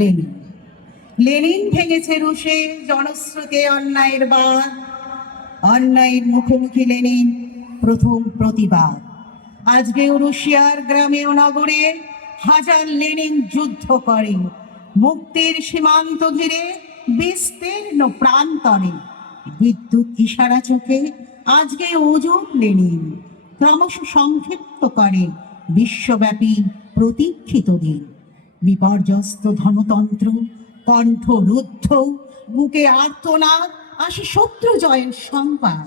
Lenin Lenin ভেঙেছে রুশে জনস্রোতে অন্যায়ের বাঁধ। অন্যায়ের মুখোমুখি লেনিন প্রথম প্রতিবাদ। আজকেও রুশিয়ার গ্রামে ও নগরে হাজার লেনিন যুদ্ধ করে মুক্তির সীমান্ত ঘিরে বিস্তীর্ণ প্রান্তরে। বিদ্যুৎ ইশারা চোখে আজকে ওজন লেনিন ক্রমশ সংক্ষিপ্ত করে বিশ্বব্যাপী প্রতীক্ষিত দিন। বিপর্যস্ত ধনতন্ত্র কণ্ঠ রুদ্ধ, বুকে আর্তনাদ, আসে শত্রু জয়ের সংবাদ।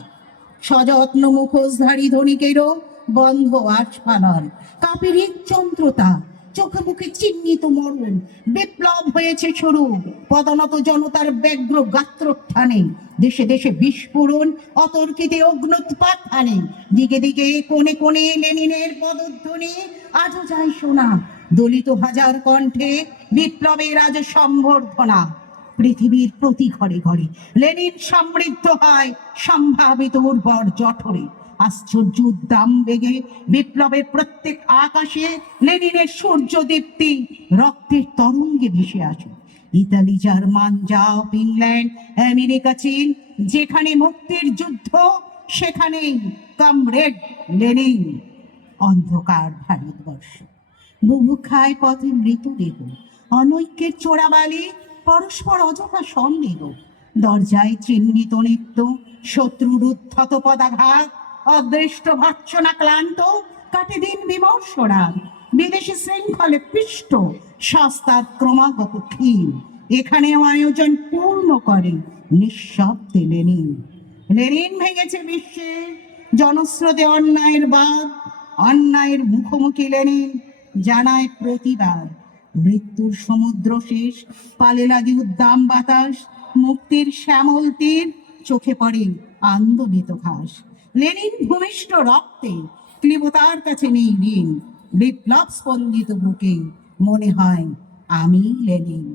সযত্ন মুখোশধারী ধনিকেরও বন্ধ আস্ফালন, কাপে হৃদযন্ত্রতা, চোখে মুখে চিহ্নিত মরণ। বিপ্লব হয়েছে শুরু, পদনত জনতার ব্যগ্র গাত্রোত্থানে। দেশে দেশে বিস্ফোরণ, অতর্কিতে অগ্নুৎপাত আনে। দিকে দিকে কোণে কোণে লেনিনের পদধ্বনি আজও যায় শোনা। দলিত হাজার কণ্ঠে বিপ্লবের আজ সম্বর্ধনা। পৃথিবীর প্রতি ঘরে ঘরে লেনিন সমৃদ্ধ হয় সম্ভাবিত উর্বর জঠরে। আশ্চর্য উদ্দাম বেগে বিপ্লবের প্রত্যেক আকাশে লেনিনের সূর্য দীপ্তি রক্তের তরঙ্গে ভেসে আসে। ইতালি, জার্মান, জাপ, ইংল্যান্ড, আমেরিকা, চীন, যেখানে মুক্তির যুদ্ধ সেখানেই কমরেড লেনিন। অন্ধকার ভারতবর্ষ, বুভুক্ষায় পথে মৃতদেহ, অনৈক্যের চোরাবালি, পরস্পর অযথা সন্দেহ। দরজায় চিহ্নিত নিত্য শত্রুর উদ্ধত পদাঘাত, অদৃষ্ট ভর্ৎসনা ক্লান্ত, কাটে দিন বিমর্ষরা। বিদেশি শৃঙ্খলে পিষ্ট, সস্তার ক্রমাগত ক্ষীণ। এখানেও আয়োজন পূর্ণ করে নিঃশব্দে লেনিন। লেনিন ভেঙেছে বিশ্বের জনস্রোতে অন্যায়ের বাঁধ। অন্যায়ের মুখোমুখি লেনিন জানায় প্রতিবাদ। মৃত্যুর সমুদ্র শেষ, পালে লাগে উদ্দাম বাতাস। মুক্তির শ্যামল তীর, চোখে পড়ে আন্দোলিত ঘাস। লেনিন ভূমিষ্ঠ রক্তে, ক্লিবতার কাছে নেই ঋণ। বিপ্লব স্পন্দিত বুকে মনে হয় আমি লেনিন।